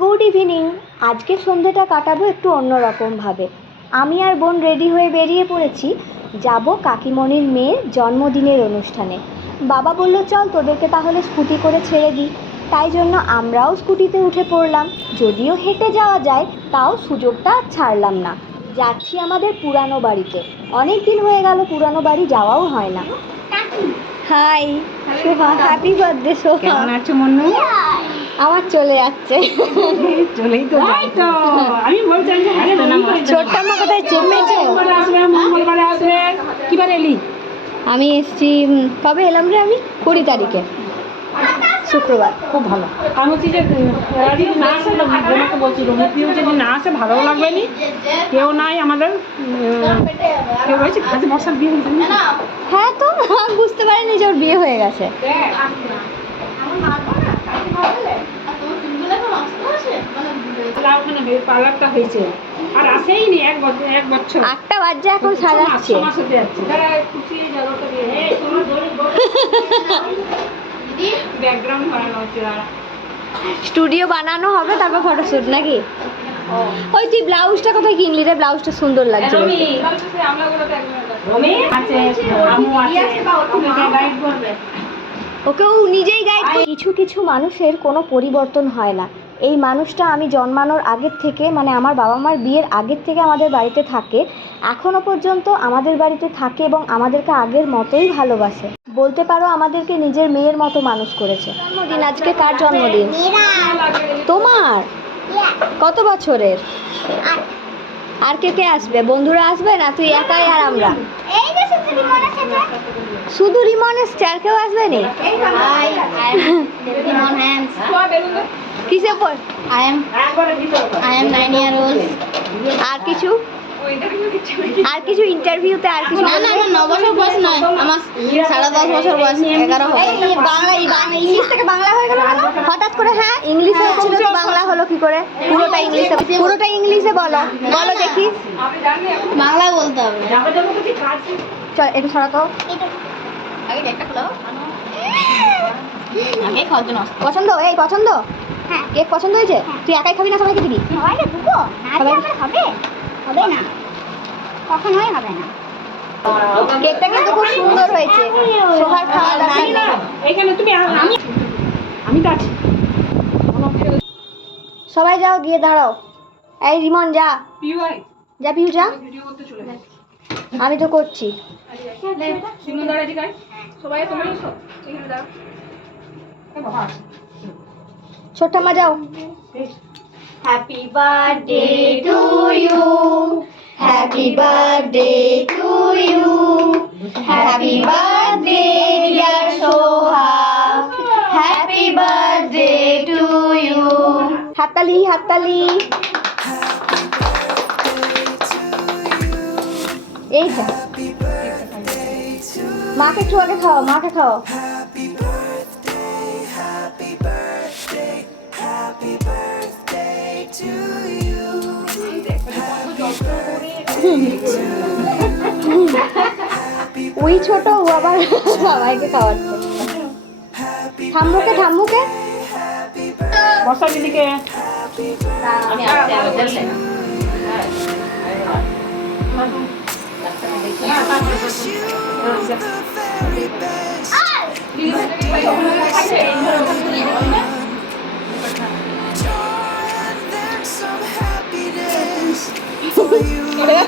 Good evening আজকে সন্ধেটা কাটাবো একটু অন্যরকমভাবে। আমি আর বোন রেডি হয়ে বেরিয়ে পড়েছি। যাব কাকিমণির মেয়ের জন্মদিনের অনুষ্ঠানে। বাবা বলল চল তোদেরকে তাহলে স্কুটি করে ছেড়ে দিই। তাই জন্য আমরাও স্কুটিতে উঠে পড়লাম। যদিও হেঁটে যাওয়া যায় তাও সুযোগটা ছাড়লাম না। যাচ্ছি আমাদের পুরানো বাড়িতে। অনেক দিন হয়ে গেল পুরানো বাড়ি যাওয়াও হয় না। হাই হ্যাপি বার্থডে সোহা কেমন আছো মন্নু? আমার চলে যাচ্ছে। চলেই তো যাই তো। আমি আরে ছোট্ট আমার কোথায়? চেপেছে মঙ্গলবার আসবে মঙ্গলবারে আসবে। কিবার এলি? আমি এসছি কবে এলাম রে আমি? কুড়ি তারিখে। শুক্রবার। খুব ভালো। আমি হচ্ছে যে যদি না আসে তো বলছি। রমিতিও যদি না আসে ভালো লাগবে নি। কেউ নাই আমাদের কেউ রয়েছে? কাজে বসার বিয়ে হয়েছে হ্যাঁ তো বুঝতে পারিনি যে ওর বিয়ে হয়ে গেছে। হয়ে- পার্লারটা হয়েছে আর আসেই নি এক বছর এক বছর আটটা বাজে এখন সাজাচ্ছে মাস হতে যাচ্ছে দাঁড়া, খুশি তো এই, তোমার দড়ি বলো। ব্যাকগ্রাউন্ড বানানো হচ্ছে স্টুডিও বানানো হবে তারপর ফটোশ্যুট নাকি? ওই তুই ব্লাউজটা কোথায় কিনলি রে? ব্লাউজটা সুন্দর লাগছে রমি, আছে, আম্মু আছে, তোমাকে করবে। ওকে ও নিজেই গাইড কিছু কিছু মানুষের কোনো পরিবর্তন হয় না। এই মানুষটা আমি জন্মানোর আগের থেকে মানে আমার বাবা মার বিয়ের আগের থেকে আমাদের বাড়িতে থাকে এখনও পর্যন্ত আমাদের বাড়িতে থাকে এবং আমাদেরকে আগের মতোই ভালোবাসে। বলতে পারো আমাদেরকে নিজের মেয়ের মতো মানুষ করেছে। জন্মদিন আজকে কার জন্মদিন? তোমার? কত বছরের? আর কে কে আসবে? বন্ধুরা আসবে না? তুই একাই আর আমরা? শুধু রিমন স্টার কেউ আসবে নি? কিসে পর? I am I am nine year old. আর কিছু? আর কিছু ইন্টারভিউতে আর কিছু না না আমার ন বছর বয়স নয় আমার সাড়ে দশ বছর বয়স এগারো হবে বাংলা ইংলিশ থেকে বাংলা হয়ে গেল হঠাৎ করে হ্যাঁ? ইংলিশে হচ্ছিল তো বাংলা কি করে? পুরোটা ইংলিশে পুরোটা ইংলিশে বলো। বলো দেখি। বাংলা বলতে হবে। চল একটু ছড়া তো। আগে একটা খোলো আগে খাওয়ার জন্য পছন্দ? এই পছন্দ? হ্যাঁ। কেক পছন্দ হয়েছে? তুই একাই খাবি না সবাইকে দিবি? হবে। হবে না। কখনোই হবে না। কেকটা কিন্তু খুব সুন্দর হয়েছে। সোহার খাওয়া নেই। এখানে তুমি আমি আমি তো আছি। সবাই যাও গিয়ে দাঁড়াও। এই রিমন যা। যা পিউ যা। ভিডিও করতে চলে যাচ্ছে। আমি তো করছি। ছোট্ট মা যাও। Happy birthday to you happy birthday to you happy birthday dear Soha হাততালি হাততালি। এই যা। মাকে একটু আগে খাও মাকে খাও ওই ছোট, ও আবার সবাইকে খাওয়াচ্ছে। ঠাম্মুকে ঠাম্মুকে বর্ষা দিদিকে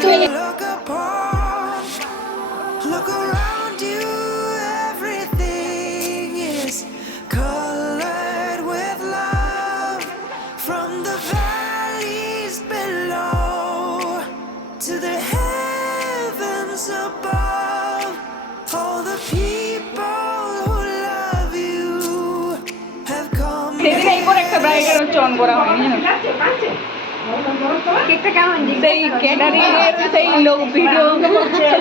আমি হচ্ছে অন করা হয়নি সেই ক্যাটারিং এর সেই লোক ভিডিও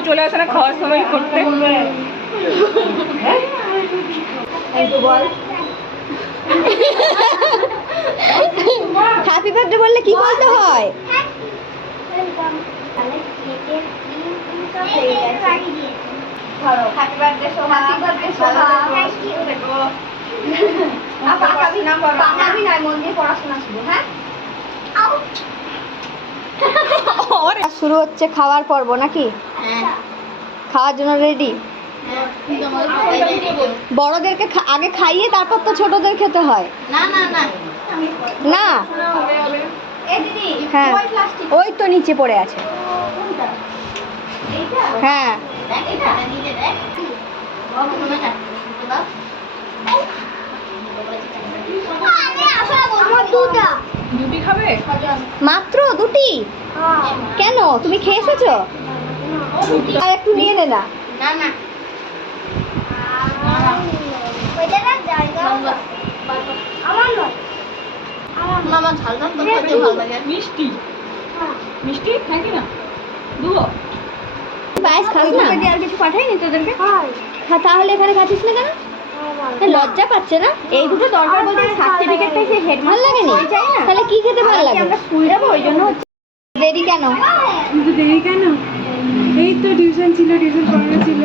চলে আসে না খাওয়ার সময় করতে। হ্যাপি বার্থডে বললে কি বলতে হয়? Happy birthday Soha happy birthday Soha পাকাবি না পাকাবি না মন দিয়ে পড়াশোনা শুরু হ্যাঁ? শুরু হচ্ছে খাওয়ার পর্ব নাকি? হ্যাঁ। খাওয়ার জন্য রেডি হ্যাঁ, দেয়। বড়দেরকে আগে খাইয়ে তারপর তো ছোটদের খেতে হয়। না না না। না? হ্যাঁ। ওই তো নিচে পড়ে আছে। হ্যাঁ। দুটি খাবে? মাত্র দুটি? কেন? তুমি খেয়ে এসেছ আর একটু নিয়ে নে না। না না। মামা ঝাল ঝাল করে খেতে ভালো লাগে। মিষ্টি। মিষ্টি? খাইবি না? দুবো। পায়েস খাস না? আর কিছু পাঠাইনি তোদেরকে? খা তাহলে এখানে খাচ্ছিস না কেন? লজ্জা পাচ্ছে না? এই দুটো দরকার বলতে সার্টিফিকেটটা সে হেড ভালো লাগেনি? তাহলে কি খেতে ভালো লাগে? আমরা স্কুল যাব ওই জন্য হচ্ছে দেরি কেন? দেরি কেন? এই তো টিউশন ছিল টিউশন পড়ানো ছিল।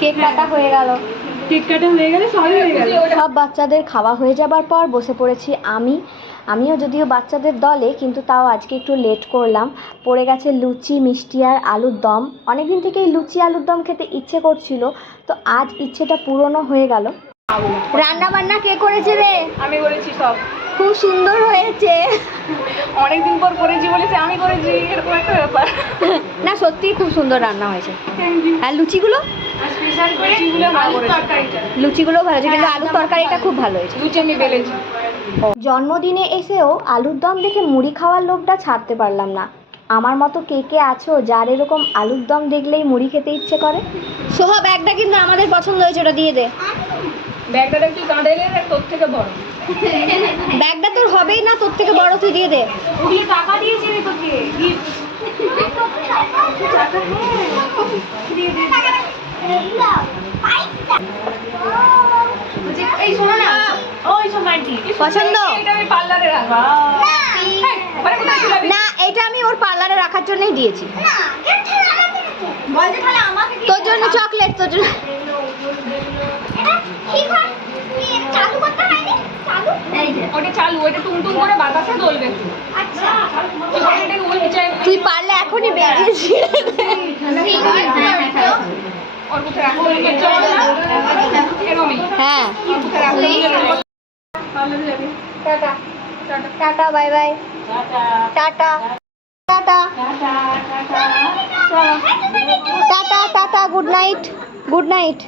কেক কাটা হয়ে গেল। কেক কাটা হয়ে গেলে সবই হয়ে গেল। সব বাচ্চাদের খাওয়া হয়ে যাবার পর বসে পড়েছি আমি। আমিও যদিও বাচ্চাদের দলে কিন্তু তাও আজকে একটু লেট করলাম। পড়ে গেছে লুচি মিষ্টি আর আলুর দম। অনেক দিন থেকেই লুচি আলুর দম খেতে ইচ্ছে করছিল তো আজ ইচ্ছেটা পূরণও হয়ে গেল। রান্না বান্না কে করেছে রে? আমি করেছি সব। খুব সুন্দর হয়েছে। অনেকদিন পর করেছি বলেছে আমি করেছি এরকম একটা ব্যাপার। না সত্যিই খুব সুন্দর রান্না হয়েছে। আর লুচিগুলো? লুচিগুলো ভালো হয়েছে কিন্তু আলুর তরকারিটা খুব ভালো হয়েছে। লুচি আমি বেলেছি। জন্মদিনে এসেও আলুর দম দেখে মুড়ি খাওয়ার লোভটা ছাড়তে পারলাম না। আমার মতো কে কে আছো যার এরকম আলুর দম দেখলেই মুড়ি খেতে ইচ্ছে করে? সোহা ব্যাগটা কিন্তু আমাদের পছন্দ হয়েছে ওটা দিয়ে দে। ব্যাগটা একটু কাঁদেলে তোর থেকে বড়। ব্যাগটা তোর হবেই না তোর থেকে বড় তুই দিয়ে দে। ওগুলো টাকা দিয়েছি রে তোকে এই শোনো না। ওই সময়টি পছন্দ? এটা আমি পার্লারে রাখব। এই, ওখানে কোথায় ঝুলাবি? না এটা আমি ওর পার্লারে রাখার জন্যই দিয়েছি। তোর জন্য চকলেট তোর জন্য। ওটা চালু ওটা টুনটুন করে বাতাসে দোলবে ওখানে এটাকে ওই নিচে তুই পারলে এখনই বেরিয়ে হ্যাঁ। পার্লারে যাবি tata bye bye tata tata tata tata good night good night